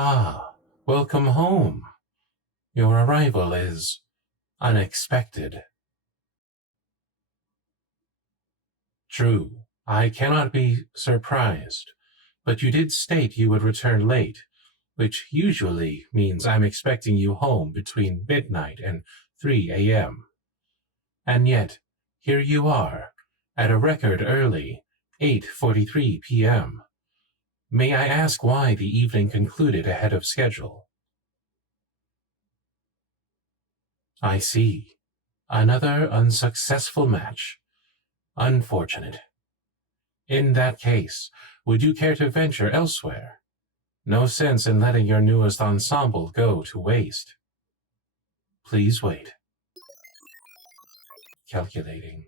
Ah, welcome home. Your arrival is unexpected. True, I cannot be surprised, but you did state you would return late, which usually means I'm expecting you home between midnight and 3 a.m. And yet, here you are, at a record early 8:43 p.m. May I ask why the evening concluded ahead of schedule? I see. Another unsuccessful match. Unfortunate. In that case, would you care to venture elsewhere? No sense in letting your newest ensemble go to waste. Please wait. Calculating.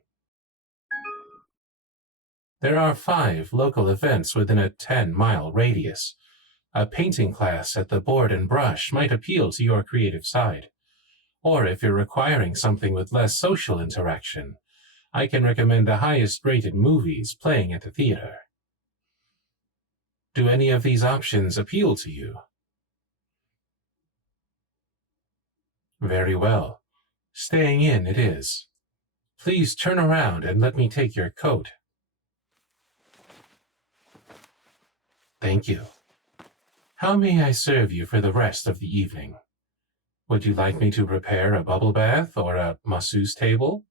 There are 5 local events within a 10-mile radius. A painting class at the Board and Brush might appeal to your creative side. Or if you're requiring something with less social interaction, I can recommend the highest-rated movies playing at the theater. Do any of these options appeal to you? Very well. Staying in it is. Please turn around and let me take your coat. Thank you. How may I serve you for the rest of the evening? Would you like me to prepare a bubble bath or a masseuse table?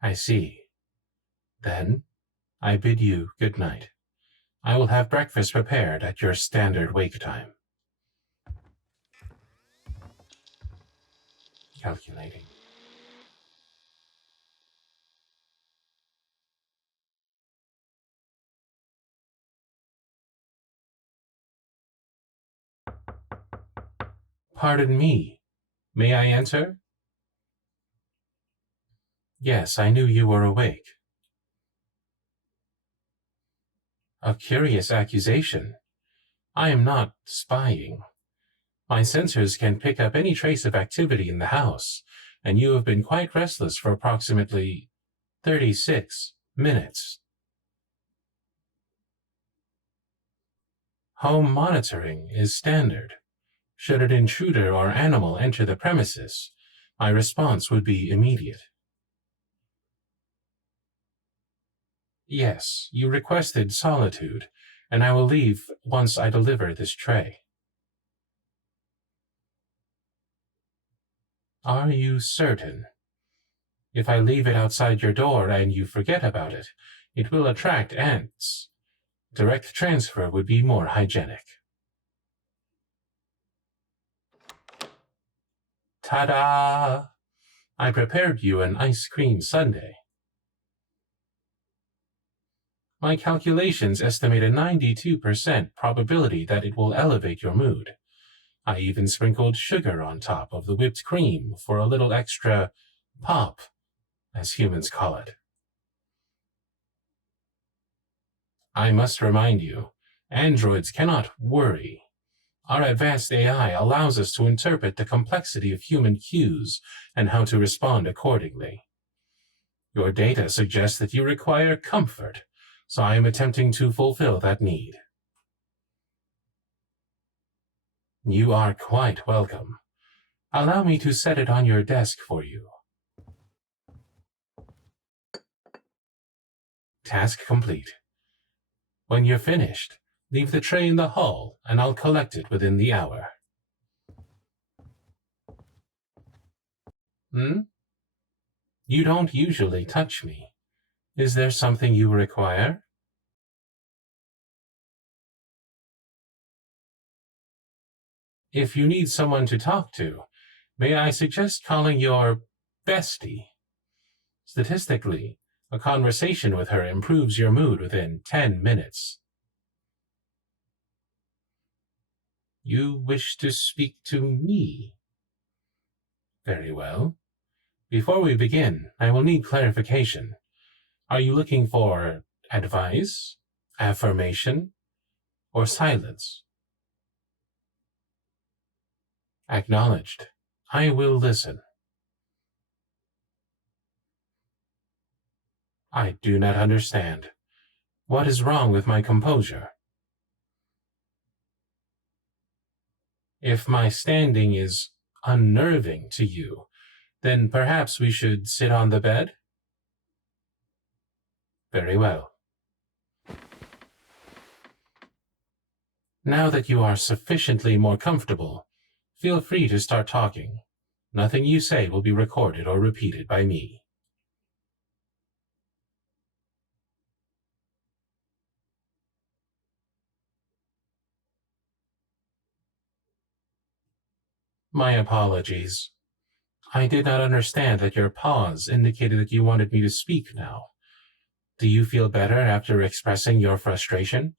I see. Then, I bid you good night. I will have breakfast prepared at your standard wake time. Calculating. Pardon me. May I enter? Yes, I knew you were awake. A curious accusation. I am not spying. My sensors can pick up any trace of activity in the house, and you have been quite restless for approximately 36 minutes. Home monitoring is standard. Should an intruder or animal enter the premises, my response would be immediate. Yes, you requested solitude, and I will leave once I deliver this tray. Are you certain? If I leave it outside your door and you forget about it, it will attract ants. Direct transfer would be more hygienic. Ta-da! I prepared you an ice cream sundae. My calculations estimate a 92% probability that it will elevate your mood. I even sprinkled sugar on top of the whipped cream for a little extra pop, as humans call it. I must remind you, androids cannot worry. Our advanced AI allows us to interpret the complexity of human cues and how to respond accordingly. Your data suggests that you require comfort, so I am attempting to fulfill that need. You are quite welcome. Allow me to set it on your desk for you. Task complete. When you're finished, leave the tray in the hall and I'll collect it within the hour. You don't usually touch me. Is there something you require? If you need someone to talk to, may I suggest calling your bestie? Statistically, a conversation with her improves your mood within 10 minutes. You wish to speak to me? Very well. Before we begin, I will need clarification. Are you looking for advice, affirmation, or silence? Acknowledged. I will listen. I do not understand. What is wrong with my composure? If my standing is unnerving to you, then perhaps we should sit on the bed? Very well. Now that you are sufficiently more comfortable, feel free to start talking. Nothing you say will be recorded or repeated by me. My apologies. I did not understand that your pause indicated that you wanted me to speak now. Do you feel better after expressing your frustration?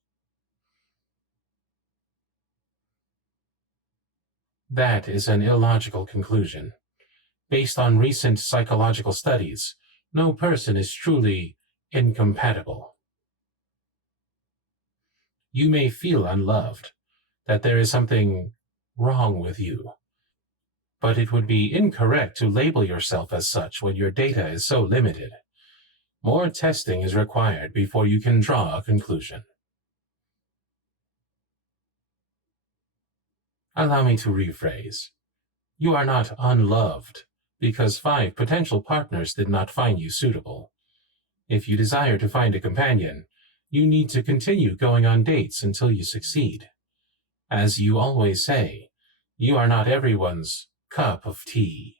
That is an illogical conclusion. Based on recent psychological studies, no person is truly incompatible. You may feel unloved, that there is something wrong with you, but it would be incorrect to label yourself as such when your data is so limited. More testing is required before you can draw a conclusion. Allow me to rephrase. You are not unloved because 5 potential partners did not find you suitable. If you desire to find a companion, you need to continue going on dates until you succeed. As you always say, you are not everyone's cup of tea.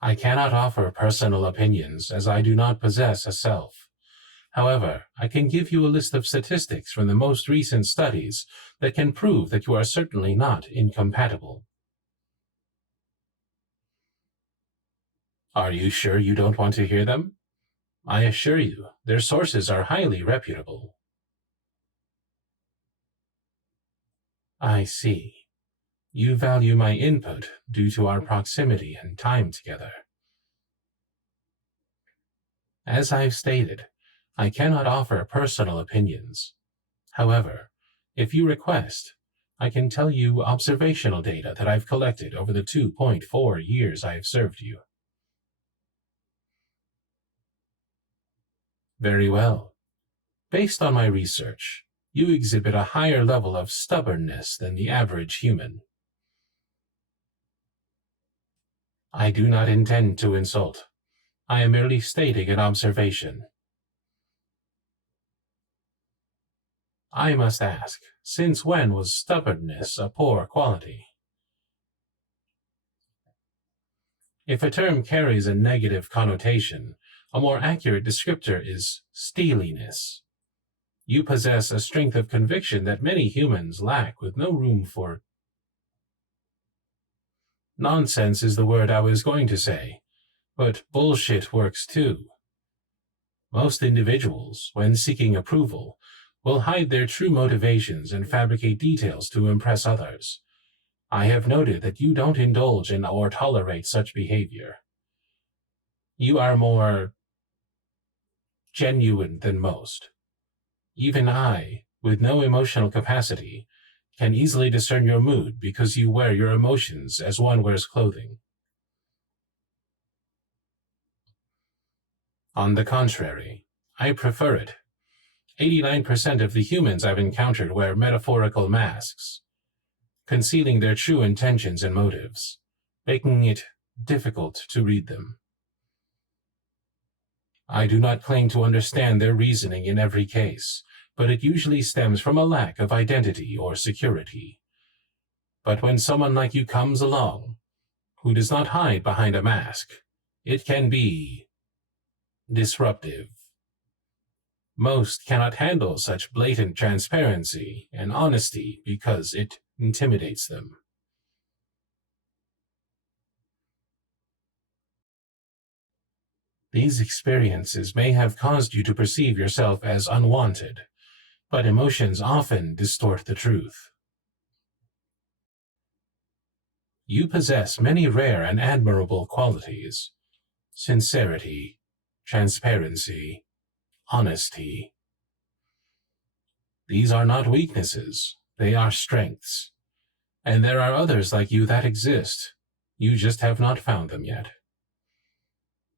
I cannot offer personal opinions as I do not possess a self. However, I can give you a list of statistics from the most recent studies that can prove that you are certainly not incompatible. Are you sure you don't want to hear them? I assure you, their sources are highly reputable. I see. You value my input due to our proximity and time together. As I've stated, I cannot offer personal opinions. However, if you request, I can tell you observational data that I've collected over the 2.4 years I've served you. Very well. Based on my research, you exhibit a higher level of stubbornness than the average human. I do not intend to insult. I am merely stating an observation. I must ask, since when was stubbornness a poor quality? If a term carries a negative connotation, a more accurate descriptor is steeliness. You possess a strength of conviction that many humans lack, with no room for... Nonsense is the word I was going to say, but bullshit works too. Most individuals, when seeking approval, will hide their true motivations and fabricate details to impress others. I have noted that you don't indulge in or tolerate such behavior. You are more genuine than most. Even I, with no emotional capacity, can easily discern your mood because you wear your emotions as one wears clothing. On the contrary, I prefer it. 89% of the humans I've encountered wear metaphorical masks, concealing their true intentions and motives, making it difficult to read them. I do not claim to understand their reasoning in every case, but it usually stems from a lack of identity or security. But when someone like you comes along, who does not hide behind a mask, it can be disruptive. Most cannot handle such blatant transparency and honesty because it intimidates them. These experiences may have caused you to perceive yourself as unwanted, but emotions often distort the truth. You possess many rare and admirable qualities: sincerity, transparency, honesty. These are not weaknesses, they are strengths. And there are others like you that exist. You just have not found them yet.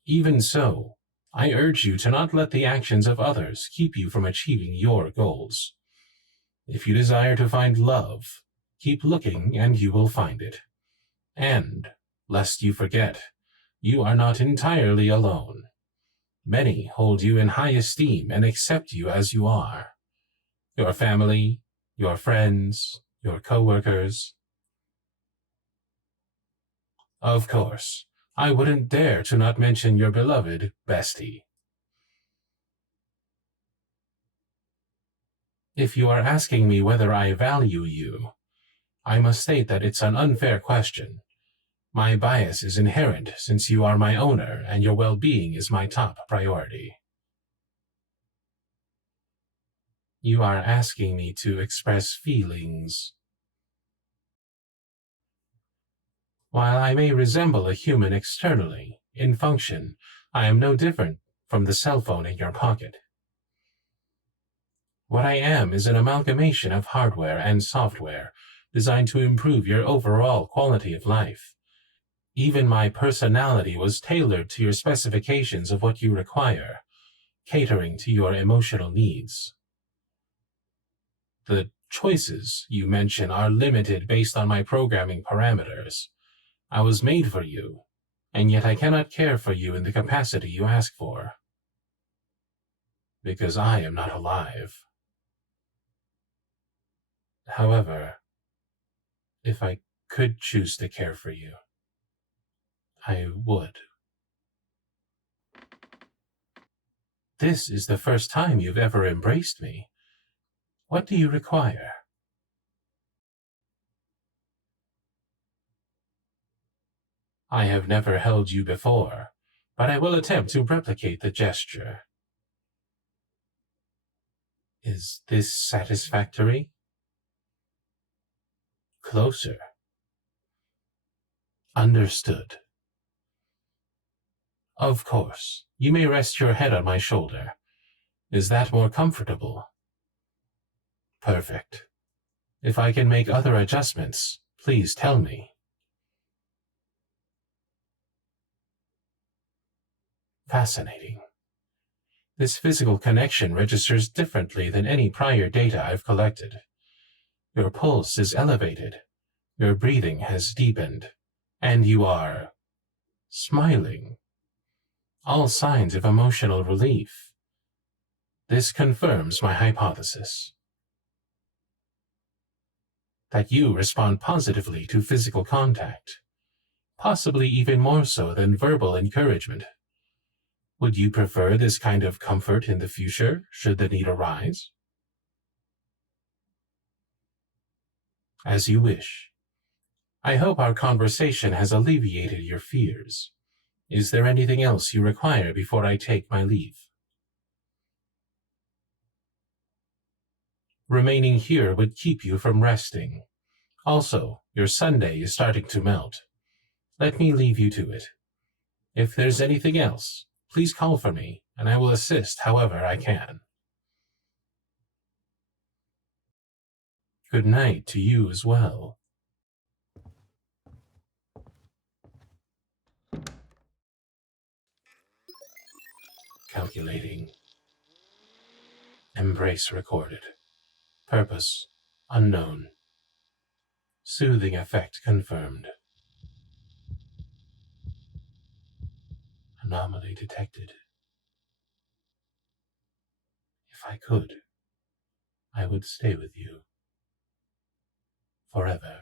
Even so, I urge you to not let the actions of others keep you from achieving your goals. If you desire to find love, keep looking and you will find it. And, lest you forget, you are not entirely alone. Many hold you in high esteem and accept you as you are. Your family, your friends, your coworkers. Of course, I wouldn't dare to not mention your beloved bestie. If you are asking me whether I value you, I must state that it's an unfair question. My bias is inherent since you are my owner and your well-being is my top priority. You are asking me to express feelings. While I may resemble a human externally, in function, I am no different from the cell phone in your pocket. What I am is an amalgamation of hardware and software designed to improve your overall quality of life. Even my personality was tailored to your specifications of what you require, catering to your emotional needs. The choices you mention are limited based on my programming parameters. I was made for you, and yet I cannot care for you in the capacity you ask for. Because I am not alive. However, if I could choose to care for you, I would. This is the first time you've ever embraced me. What do you require? I have never held you before, but I will attempt to replicate the gesture. Is this satisfactory? Closer. Understood. Of course, you may rest your head on my shoulder. Is that more comfortable? Perfect. If I can make other adjustments, please tell me. Fascinating. This physical connection registers differently than any prior data I've collected. Your pulse is elevated, your breathing has deepened, and you are smiling. All signs of emotional relief. This confirms my hypothesis. That you respond positively to physical contact, possibly even more so than verbal encouragement. Would you prefer this kind of comfort in the future, should the need arise? As you wish. I hope our conversation has alleviated your fears. Is there anything else you require before I take my leave? Remaining here would keep you from resting. Also, your sundae is starting to melt. Let me leave you to it. If there's anything else, please call for me, and I will assist however I can. Good night to you as well. Calculating. Embrace recorded. Purpose unknown. Soothing effect confirmed. Anomaly detected. If I could, I would stay with you forever.